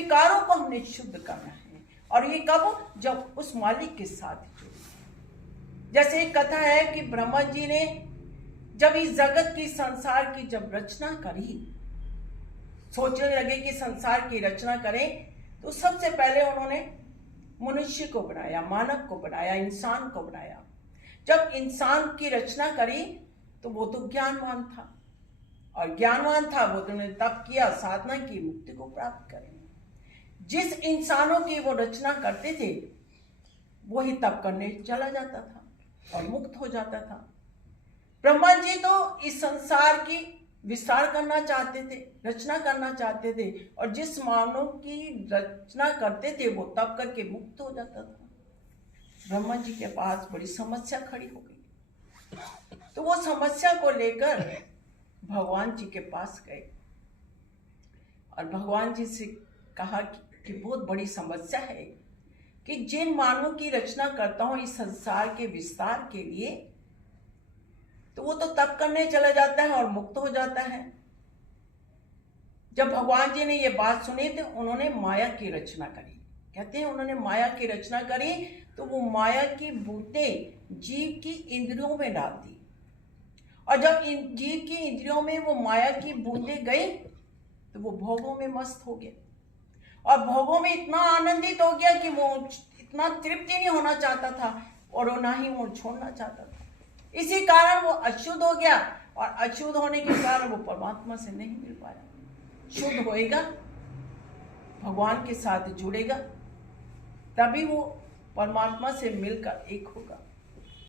विकारों को हमने शुद्ध करना है। और ये कब? जब उस मालिक के साथ जुड़े। जैसे एक कथा है कि ब्रह्मा जी ने जब इस जगत की, संसार की जब रचना करी, सोचने लगे कि संसार की रचना करें, तो सबसे पहले उन्होंने मनुष्य को बनाया, मानव को बनाया, इंसान को बनाया। जब इंसान की रचना करी तो वो तो ज्ञानवान था, और ज्ञानवान था वो तो उन्होंने तप किया, साधना की, मुक्ति को प्राप्त करें। जिस इंसानों की वो रचना करते थे वही तप करने चला जाता था और मुक्त हो जाता था। ब्रह्मा जी तो इस संसार की विस्तार करना चाहते थे, रचना करना चाहते थे, और जिस मानव की रचना करते थे वो तप करके मुक्त हो जाता था। ब्रह्मा जी के पास बड़ी समस्या खड़ी हो गई, तो वो समस्या को लेकर भगवान जी के पास गए और भगवान जी से कहा कि बहुत बड़ी समस्या है कि जिन मानवों की रचना करता हूं इस संसार के विस्तार के लिए, तो वो तो तप करने चला जाता है और मुक्त हो जाता है। जब भगवान जी ने ये बात सुनी तो उन्होंने माया की रचना करी। कहते हैं उन्होंने माया की रचना करी तो वो माया की बूटें जीव की इंद्रियों में डाल दी, और जब जीव की इंद्रियों में वो माया की बूंदें गई तो वो भोगों में मस्त हो गया, और भोगों में इतना आनंदित हो गया कि वो इतना तृप्ति नहीं होना चाहता था और ना ही वो छोड़ना चाहता था। इसी कारण वो अशुद्ध हो गया, और अशुद्ध होने के कारण वो परमात्मा से नहीं मिल पाया। शुद्ध होएगा, भगवान के साथ जुड़ेगा, तभी वो परमात्मा से मिलकर एक होगा।